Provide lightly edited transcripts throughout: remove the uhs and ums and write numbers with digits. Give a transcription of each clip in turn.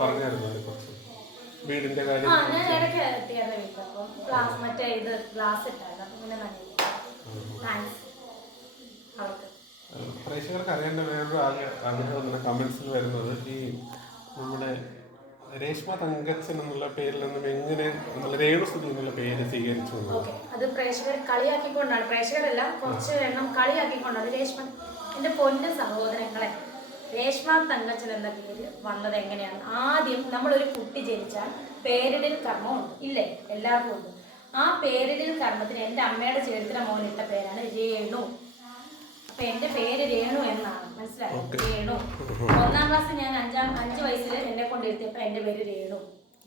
പറഞ്ഞായിരുന്നു അതിനെക്കുറിച്ച് വീടിന്റെ കാര്യം. ഞാൻ ഇടയ്ക്ക് എത്തിയായിരുന്നു വീട്ടിൽ. അപ്പം ഗ്ലാസ് മറ്റേ ഇത് ഗ്ലാസ് ഇട്ടായിരുന്നു. അപ്പം പിന്നെ നനയില്ല. താങ്ക്സ് അവർക്ക്. പ്രേക്ഷകർക്ക് അറിയേണ്ട വേറൊരു ആഗ്രഹം കമന്റ്സിൽ വരുന്നത് ഈ നമ്മുടെ രേഷ്മ തങ്കച്ചൻ എന്നുള്ള പേരിൽ നിന്നും എങ്ങനെ രേണുസുതി എന്നുള്ള പേര് സ്വീകരിച്ചു? ഓക്കെ, അത് പ്രേക്ഷകർ കളിയാക്കിക്കൊണ്ടാണ്. പ്രേക്ഷകരെല്ലാം കുറച്ച് എണ്ണം കളിയാക്കിക്കൊണ്ടാണ്. രേഷ്മ, എൻ്റെ പൊന്നു സഹോദരങ്ങളെ, രേഷ്മ തങ്കച്ചൻ എന്ന പേര് വന്നത് എങ്ങനെയാണ്? ആദ്യം നമ്മളൊരു കുട്ടി ജനിച്ചാൽ പേരിടൽ കർമ്മമുണ്ട്, ഇല്ലേ? എല്ലാവർക്കും ഉണ്ട്. ആ പേരിടൽ കർമ്മത്തിന് എൻ്റെ അമ്മയുടെ ചേർത്തിന മോനിട്ട പേരാണ് രേണു. അപ്പൊ എൻ്റെ പേര് രേണു എന്നാണ്, മനസ്സിലായോ? രേണു. 1ാം ക്ലാസ്സിൽ ഞാൻ 5 വയസ്സിൽ എന്നെ കൊണ്ടിരുത്തിയപ്പോൾ എൻ്റെ പേര് രേണു.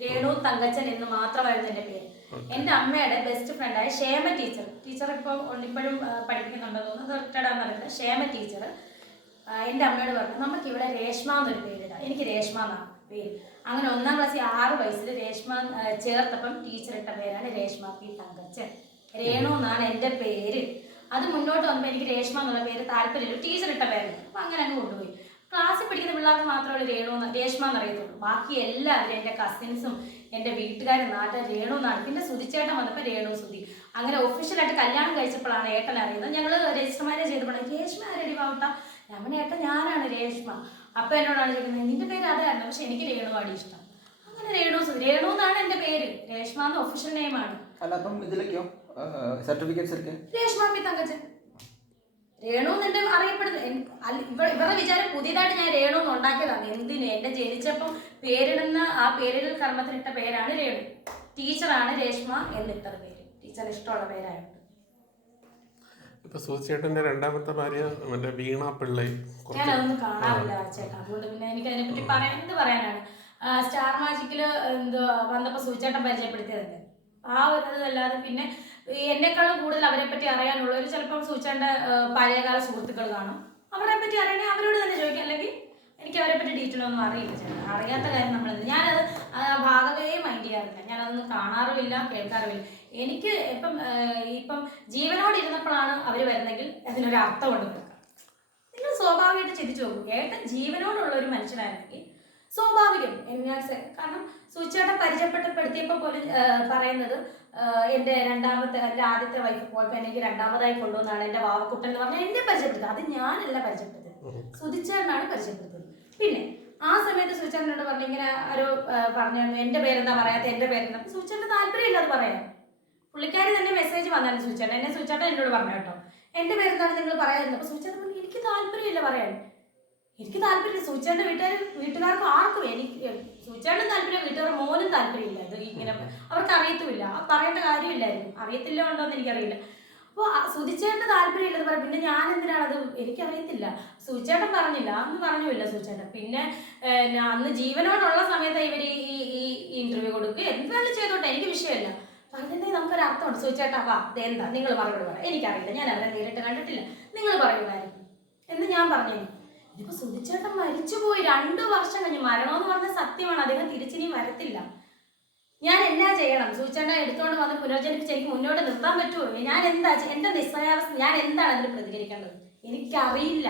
രേണു തങ്കച്ചൻ എന്ന് മാത്രമായിരുന്നു എൻ്റെ പേര്. എൻ്റെ അമ്മയുടെ ബെസ്റ്റ് ഫ്രണ്ടായ ക്ഷേമ ടീച്ചർ ഇപ്പോഴും പഠിപ്പിക്കുന്നുണ്ടെന്ന് തോന്നുന്നു, റിട്ടയർഡ് ആണെന്നറിയില്ല. ക്ഷേമ ടീച്ചർ എൻ്റെ അമ്മയോട് പറഞ്ഞു, നമുക്ക് ഇവിടെ രേഷ്മ എന്നൊരു പേരിടാം. എനിക്ക് രേഷ്മ എന്നാണ് പേര്. അങ്ങനെ 1ാം ക്ലാസ്സിൽ 6 വയസ്സിൽ രേഷ്മ ചേർത്തപ്പം ടീച്ചർ ഇട്ട പേരാണ് രേഷ്മ പി തങ്കച്ചൻ. രേണു എന്നാണ് എൻ്റെ പേര്. അത് മുന്നോട്ട് വന്നപ്പോൾ എനിക്ക് രേഷ്മ എന്നുള്ള പേര് താല്പര്യമില്ല, ടീച്ചർ ഇട്ട പേരുണ്ട്. അപ്പം അങ്ങനെ അങ്ങ് കൊണ്ടുപോയി. ക്ലാസ്സിൽ പഠിക്കുന്ന പിള്ളേർക്ക് മാത്രമേ രേഷ്മ എന്നറിയത്തുള്ളൂ. ബാക്കി എല്ലാവരും എൻ്റെ കസിൻസും എൻ്റെ വീട്ടുകാരും നാട്ടിൽ രേണു എന്നാണ്. പിന്നെ സുധിച്ചേട്ടൻ വന്നപ്പോൾ രേണു സുധി. അങ്ങനെ ഒഫീഷ്യലായിട്ട് കല്യാണം കഴിച്ചപ്പോഴാണ് ഏട്ടൻ അറിയുന്നത്. ഞങ്ങൾ രജിസ്റ്റർ മാരേജ് ചെയ്തപ്പോഴാണ് രേഷ്മ ആരടി പാവട്ട, ഞാൻ ഏട്ടൻ ഞാനാണ് രേഷ്മ. അപ്പം എന്നോടാണ് ചോദിക്കുന്നത്, നിന്റെ പേര് അതായിരുന്നു, പക്ഷെ എനിക്ക് രേണുവാടി ഇഷ്ടം. അങ്ങനെ രേണു സുധി. രേണു എന്നാണ് എൻ്റെ പേര്. രേഷ്മ എന്ന് ഒഫീഷ്യൽ നെയിമാണ്. രേഷ്മ പി തങ്കച്ചൻ. രേണു എന്നെ അറിയപ്പെടുന്നത്. ഇവരുടെ വിചാരം പുതിയതായിട്ട് ഞാൻ രേണു എന്ന് ഉണ്ടാക്കിയതാണ്. എന്തിന്? എന്റെ ജനിച്ചപ്പം പേരിടുന്ന ആ പേരിടൽ കർമ്മത്തിനിട്ട പേരാണ് രേണു. ടീച്ചറാണ് രേഷ്മ എന്നിട്ടത് പേര്, ടീച്ചറിന് ഇഷ്ടമുള്ള പേരായിട്ട്. ഇപ്പൊ സുധിച്ചേട്ടന്റെ 2ാമത്തെ ഭാര്യ മറ്റേ വീണ പിള്ളൈ. ഞാനതൊന്നും കാണാറില്ല ചേട്ടാ, അതുകൊണ്ട് പിന്നെ എനിക്ക് അതിനെപ്പറ്റി എന്ത് പറയാനാണ്. സ്റ്റാർ മാജിക്കില് വന്നപ്പോൾ സുധിച്ചേട്ടൻ പരിചയപ്പെടുത്തിയതല്ലേ, ആ ഒരു ഇതല്ലാതെ പിന്നെ എന്നെക്കാളും കൂടുതൽ അവരെ പറ്റി അറിയാനുള്ളവർ ചിലപ്പോൾ സുധിച്ചേട്ടൻ്റെ പഴയകാല സുഹൃത്തുക്കൾ കാണും. അവരെ പറ്റി അറിയണമെങ്കിൽ അവരോട് തന്നെ ചോദിക്കാം. അല്ലെങ്കിൽ എനിക്ക് അവരെ പറ്റി ഡീറ്റെയിൽ ഒന്നും അറിയില്ല ചേട്ടാ. അറിയാത്ത കാര്യം നമ്മളത് ഞാനത് ഭാഗവേ മൈൻഡ് ചെയ്യാറില്ല. ഞാനതൊന്നും കാണാറുമില്ല, കേൾക്കാറുമില്ല. എനിക്ക് ഇപ്പം ജീവനോട് ഇരുന്നപ്പോഴാണ് അവർ വരുന്നെങ്കിൽ അതിനൊരു അർത്ഥമുണ്ട് കൊടുക്കാം. നിങ്ങൾ സ്വാഭാവികമായിട്ട് ചിന്തിച്ചു നോക്കും. ഏട്ടൻ ജീവനോടുള്ള ഒരു മനുഷ്യനായിരുന്നെങ്കിൽ സ്വാഭാവികം. കാരണം സുധിച്ചേട്ടൻ പരിചയപ്പെടുത്തിയപ്പോൾ പോലും പറയുന്നത് എൻ്റെ ആദ്യത്തെ വൈഫ് പോയപ്പോൾ എനിക്ക് 2ാമതായി കൊണ്ടുവന്നാണ് എൻ്റെ വാവക്കുട്ടൻ എന്ന് പറഞ്ഞാൽ എന്നെ പരിചയപ്പെടുത്തുക. അത് ഞാനല്ല പരിചയപ്പെടുത്തിയത്, സുധിച്ചേട്ടനാണ് പരിചയപ്പെടുത്തിയത്. പിന്നെ ആ സമയത്ത് സുധിച്ചേട്ടനോട് പറഞ്ഞു, ഇങ്ങനെ ആരോ പറഞ്ഞു എൻ്റെ പേരെന്താ പറയാത്ത, എൻ്റെ പേരെന്താ. സുധിച്ചേട്ടന് താല്പര്യമില്ല അത് പറയാൻ. പുള്ളിക്കാരി തന്നെ മെസ്സേജ് വന്നായിരുന്നു സുധിച്ചേട്ടൻ. സുധിച്ചേട്ടൻ എന്നോട് പറഞ്ഞു കേട്ടോ, എൻ്റെ പേരെന്താണ് നിങ്ങൾ പറയാതിരുന്നത്. അപ്പോൾ സുധിച്ചേട്ടൻ പറഞ്ഞു, എനിക്ക് താല്പര്യമില്ല പറയാൻ. എനിക്ക് താല്പര്യമില്ല. സുധിച്ചേട്ടൻ്റെ വീട്ടുകാർക്കും ആർക്കും, എനിക്ക് സുധിച്ചേട്ടനും താല്പര്യം, വീട്ടുകാരുടെ മോനും താല്പര്യമില്ല. ഇത് ഇങ്ങനെ അവർക്ക് അറിയത്തുമില്ല, പറയേണ്ട കാര്യമില്ലായിരുന്നു. അറിയത്തില്ല ഉണ്ടോയെന്ന് എനിക്കറിയില്ല. അപ്പോൾ സുധിച്ചേട്ടന് താല്പര്യമില്ലെന്ന് പറയാം. പിന്നെ ഞാൻ എന്തിനാണത്, എനിക്കറിയത്തില്ല. സുധിച്ചേട്ടൻ പറഞ്ഞില്ല, അന്ന് പറഞ്ഞില്ല സുധിച്ചേട്ടൻ. പിന്നെ അന്ന് ജീവനോടുള്ള സമയത്ത് ഇവർ ഈ ഇന്റർവ്യൂ കൊടുക്കുക എന്തായാലും ചെയ്തോട്ടെ, എനിക്ക് വിഷയമല്ല. പറഞ്ഞിട്ടുണ്ടെങ്കിൽ നമുക്കൊരു അർത്ഥമുണ്ട്. സുധിച്ചേട്ടാ വാ, അതെന്താ നിങ്ങൾ മറുപടി പറയാം, എനിക്കറിയില്ല, ഞാൻ അവരെ നേരിട്ട് കണ്ടിട്ടില്ല, നിങ്ങൾ പറയുമായിരിക്കും എന്ന് ഞാൻ പറഞ്ഞു. ഇതിപ്പോ സുധിച്ചേട്ടൻ മരിച്ചുപോയി 2 വർഷം കഴിഞ്ഞു. മരണമെന്ന് പറഞ്ഞ സത്യമാണ്, അദ്ദേഹം തിരിച്ചിനി വരത്തില്ല. ഞാൻ എന്നാ ചെയ്യണം? സുധിച്ചേട്ടൻ എടുത്തുകൊണ്ട് വന്ന് പുനർജനിപ്പിച്ച് എനിക്ക് മുന്നോട്ട് നിർത്താൻ പറ്റുമോ? ഞാൻ എന്താ എൻ്റെ നിസ്സഹായാവസ്ഥ, ഞാൻ എന്താണ് അതിന് പ്രതികരിക്കേണ്ടത്? എനിക്കറിയില്ല,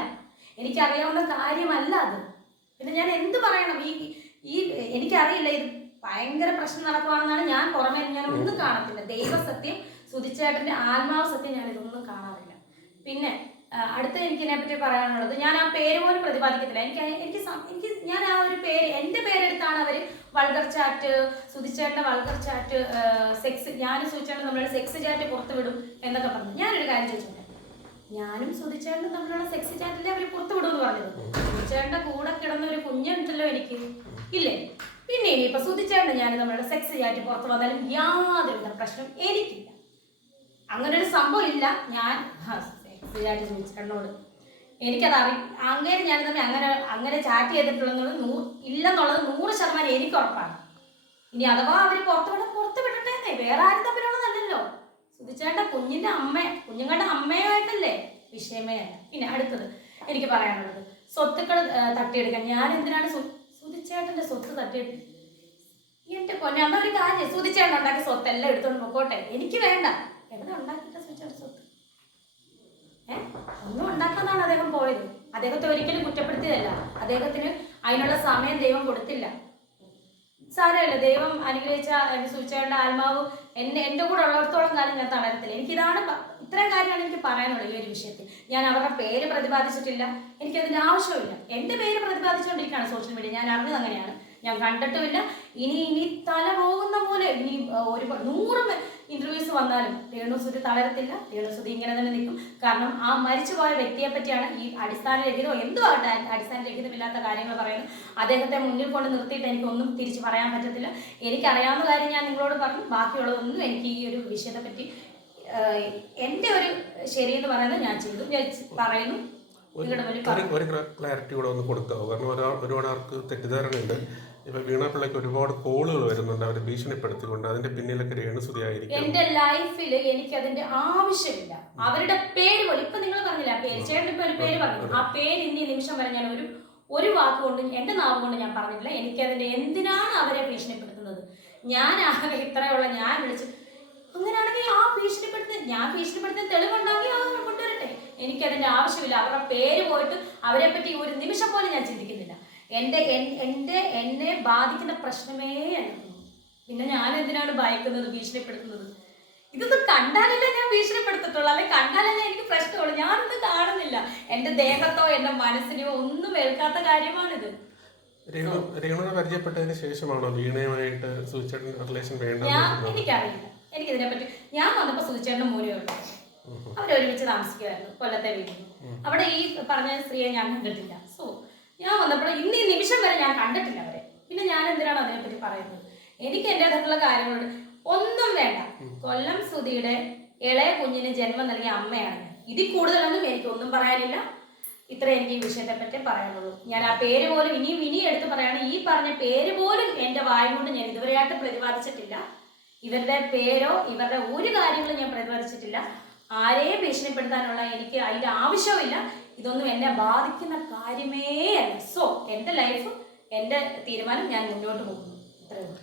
എനിക്കറിയാവുന്ന കാര്യമല്ല അത്. പിന്നെ ഞാൻ എന്ത് പറയണം? ഈ എനിക്കറിയില്ല. ഇത് ഭയങ്കര പ്രശ്നം നടക്കുവാണെന്നാണ് ഞാൻ പുറമേ ഞാൻ ഒന്നും കാണത്തില്ല. ദൈവസത്യം, സുധിച്ചേട്ടൻ്റെ ആത്മാവ് സത്യം, ഞാൻ ഇതൊന്നും കാണാറില്ല. പിന്നെ അടുത്ത എനിക്ക് ഇതിനെപ്പറ്റി പറയാനുള്ളത്, ഞാൻ ആ പേര് പോലും പ്രതിപാദിക്കത്തില്ല. എനിക്ക് ഞാൻ ആ ഒരു പേര്, എൻ്റെ പേരെടുത്താണ് അവർ വൾഗർ ചാറ്റ്, സുധിച്ചേട്ടൻ്റെ വൾഗർ ചാറ്റ്, സെക്സ്, ഞാനും സുധിച്ചേട്ടനും തമ്മിലുള്ള സെക്സ് ചാറ്റ് പുറത്തു വിടും എന്നൊക്കെ പറഞ്ഞു. ഞാനൊരു കാര്യം ചോദിച്ചോട്ടെ, ഞാനും സുധിച്ചേട്ടനും തമ്മിലുള്ള സെക്സ് ചാറ്റിലെ അവർ പുറത്തു വിടുമെന്ന് പറഞ്ഞത്? സുധിച്ചേട്ടൻ്റെ കൂടെ കിടന്ന ഒരു കുഞ്ഞുണ്ടല്ലോ എനിക്ക്, ഇല്ലേ? പിന്നെ ഇനിയിപ്പോൾ സുധിച്ചേട്ടൻ ഞാനും തമ്മിലുള്ള സെക്സ് ചാറ്റ് പുറത്തു വന്നാലും യാതൊരുവിധ പ്രശ്നം എനിക്കില്ല. അങ്ങനെ ഒരു സംഭവം ഇല്ല. ഞാൻ ചാറ്റ് സുധിച്ചേട്ടനോട് എനിക്കത് അങ്ങനെ ഞാൻ തമ്മിൽ അങ്ങനെ ചാറ്റ് ചെയ്തിട്ടുള്ളത് ഇല്ലെന്നുള്ളത് 100% എനിക്ക് ഉറപ്പാണ്. ഇനി അഥവാ അവർ പുറത്ത് വിടട്ടെ, വേറെ ആരും തമ്മിലുള്ളതല്ലല്ലോ. സുധിച്ചേട്ടൻ്റെ കുഞ്ഞുങ്ങളുടെ അമ്മയായിട്ടല്ലേ, വിഷയമേ അല്ല. പിന്നെ അടുത്തത് എനിക്ക് പറയാനുള്ളത്, സ്വത്തുക്കൾ തട്ടിയെടുക്കാൻ ഞാൻ എന്തിനാണ് സുധിച്ചേട്ടൻ്റെ സ്വത്ത് തട്ടിയെടുക്കുക? എൻ്റെ പൊന്നെ, അന്നൊരു കാര്യം, സുധിച്ചേട്ടൻ ഉണ്ടാക്കിയ സ്വത്തെല്ലാം എടുത്തോണ്ട് പൊക്കോട്ടെ, എനിക്ക് വേണ്ട. എവിടെ ഉണ്ടാക്കിയിട്ട സുധിച്ചേട്ടൻ സ്വത്ത്? ഒന്നും ഉണ്ടാക്കാന്നാണ് അദ്ദേഹം പോയത്. അദ്ദേഹത്തെ ഒരിക്കലും കുറ്റപ്പെടുത്തിയതല്ല. അദ്ദേഹത്തിന് അതിനുള്ള സമയം ദൈവം കൊടുത്തില്ല. സാരമില്ല, ദൈവം അനുഗ്രഹിച്ച എൻ്റെ സൂചിച്ചേട്ടൻ്റെ ആത്മാവ് എൻ്റെ കൂടെ ഉള്ളിടത്തോളം കാലം ഞാൻ തളരത്തില്ല. ഇത്രയും കാര്യമാണ് എനിക്ക് പറയാനുള്ളത് ഈ ഒരു വിഷയത്തിൽ. ഞാൻ അവരുടെ പേര് പ്രതിപാദിച്ചിട്ടില്ല, എനിക്കതിൻ്റെ ആവശ്യമില്ല. എൻ്റെ പേര് പ്രതിപാദിച്ചുകൊണ്ടിരിക്കുകയാണ് സോഷ്യൽ മീഡിയ. ഞാൻ അറിഞ്ഞത് അങ്ങനെയാണ്, ഞാൻ കണ്ടിട്ടുമില്ല. ഇനി തല പോകുന്ന പോലെ ഇനി ഒരു 100 ഇന്റർവ്യൂസ് വന്നാലും രേണുസുതി തളരത്തില്ല. രേണുസുതി ഇങ്ങനെ തന്നെ നിൽക്കും. കാരണം ആ മരിച്ചുപോയ വ്യക്തിയെ പറ്റിയാണ് ഈ അടിസ്ഥാനരഹിതമോ എന്തുമാകട്ടെ അടിസ്ഥാനരഹിതമില്ലാത്ത കാര്യങ്ങൾ പറയുന്നത്. അദ്ദേഹത്തെ മുന്നിൽ കൊണ്ട് നിർത്തിയിട്ട് എനിക്കൊന്നും തിരിച്ച് പറയാൻ പറ്റത്തില്ല. എനിക്കറിയാവുന്ന കാര്യം ഞാൻ നിങ്ങളോട് പറഞ്ഞു, ബാക്കിയുള്ളതൊന്നും എനിക്ക് ഈ ഒരു വിഷയത്തെ പറ്റി എൻ്റെ ഒരു ശരിയെന്ന് പറയുന്നത് ഞാൻ ചെയ്തു, ഞാൻ പറയുന്നു. ഒരു ക്ലാരിറ്റി കൂടെ ഒന്ന് കൊടുക്കാവോ? കാരണം ഒരുപാട് ആൾക്ക് തെറ്റിദ്ധാരണയുണ്ട്. ഇപ്പൊ വീണ പിള്ളയ്ക്ക് ഒരുപാട് കോളുകൾ വരുന്നുണ്ട് അവരെ ഭീഷണിപ്പെടുത്തിക്കൊണ്ട്, അതിന്റെ പിന്നിലൊക്കെ രേണുസുതി ആയിരിക്കും. എന്റെ ലൈഫിൽ എനിക്ക് അതിന്റെ ആവശ്യമില്ല. അവരുടെ പേര് പോലും ഇപ്പൊ നിങ്ങൾ പറഞ്ഞില്ല, പേര് ചേട്ടൻ ഇപ്പൊ ഒരു പേര് പറഞ്ഞു, ആ പേര് ഇനി നിമിഷം വരെ ഞാൻ ഒരു വാക്കുകൊണ്ട് എന്റെ നാവ് കൊണ്ട് ഞാൻ പറഞ്ഞിട്ടില്ല. എനിക്കതിന്റെ എന്തിനാണ് അവരെ ഭീഷണിപ്പെടുത്തുന്നത്? ഞാൻ ഇത്രയുള്ള ഞാൻ വിളിച്ച് അങ്ങനെയാണെങ്കിൽ ആ ഞാൻ ഭീഷണിപ്പെടുത്തുന്ന തെളിവുണ്ടാക്കി കൊണ്ടുവരട്ടെ. എനിക്കതിന്റെ ആവശ്യമില്ല. അവരുടെ പേര് പോയിട്ട് അവരെ പറ്റി ഒരു നിമിഷം പോലും ഞാൻ ചിന്തിക്കുന്നില്ല. എന്നെ ബാധിക്കുന്ന പ്രശ്നമേ അല്ല. പിന്നെ ഞാൻ എന്തിനാണ് ഭയക്കുന്നത്, ഭീഷണിപ്പെടുത്തുന്നത്? ഇതൊന്നും കണ്ടാലല്ലേ ഞാൻ ഭീഷണിപ്പെടുത്തിട്ടുള്ളൂ, അല്ലെ കണ്ടാലല്ലേ എനിക്ക് പ്രശ്നമുള്ളൂ. ഞാനൊന്നും കാണുന്നില്ല. എൻ്റെ ദേഹത്തോ എൻ്റെ മനസ്സിനെയോ ഒന്നും ഏൽക്കാത്ത കാര്യമാണിത്. രേണുവിനെ പരിചയപ്പെട്ടതിന് ശേഷമാണോ വീണയുമായിട്ട് സൂചിച്ചേട്ടൻ റിലേഷൻ വേണ്ട? എനിക്കറിയില്ല, എനിക്കിതിനെപ്പറ്റി. ഞാൻ വന്നപ്പോൾ സൂചിച്ചേട്ടൻ്റെ മൂലമേ ഉള്ളൂ. അവരൊരുമിച്ച് താമസിക്കുമായിരുന്നു കൊല്ലത്തെ വീട്ടിൽ. അവിടെ ഈ പറഞ്ഞ സ്ത്രീയെ ഞാൻ കണ്ടിട്ടില്ല. സോ ഞാൻ വന്നപ്പോൾ ഇന്ന് ഈ നിമിഷം വരെ ഞാൻ കണ്ടിട്ടില്ല അവരെ. പിന്നെ ഞാൻ എന്തിനാണ് അതിനെപ്പറ്റി പറയുന്നത്? എനിക്ക് എൻ്റെതായിട്ടുള്ള കാര്യങ്ങളുണ്ട്. ഒന്നും വേണ്ട. കൊല്ലം സുധിയുടെ ഇളയ കുഞ്ഞിന് ജന്മം നൽകിയ അമ്മയാണ് ഞാൻ. ഇതിൽ കൂടുതലൊന്നും എനിക്കൊന്നും പറയാനില്ല. ഇത്ര എനിക്ക് ഈ വിഷയത്തെ പറ്റി പറയാനുള്ളൂ. ഞാൻ ആ പേര് പോലും ഇനിയും എടുത്ത് പറയാണ്, ഈ പറഞ്ഞ പേര് പോലും എൻ്റെ വായ കൊണ്ട് ഞാൻ ഇതുവരെയായിട്ട് പ്രതിപാദിച്ചിട്ടില്ല. ഇവരുടെ പേരോ ഇവരുടെ ഒരു കാര്യങ്ങളും ഞാൻ പ്രതിപാദിച്ചിട്ടില്ല. ആരെയും ഭീഷണിപ്പെടുത്താനുള്ള എനിക്ക് അതിൻ്റെ ആവശ്യമില്ല. ഇതൊന്നും എന്നെ ബാധിക്കുന്ന കാര്യമേ അല്ല. സോ എൻ്റെ ലൈഫ്, എൻ്റെ തീരുമാനം, ഞാൻ മുന്നോട്ട് പോകുന്നു. ഇത്രയേ ഉള്ളൂ.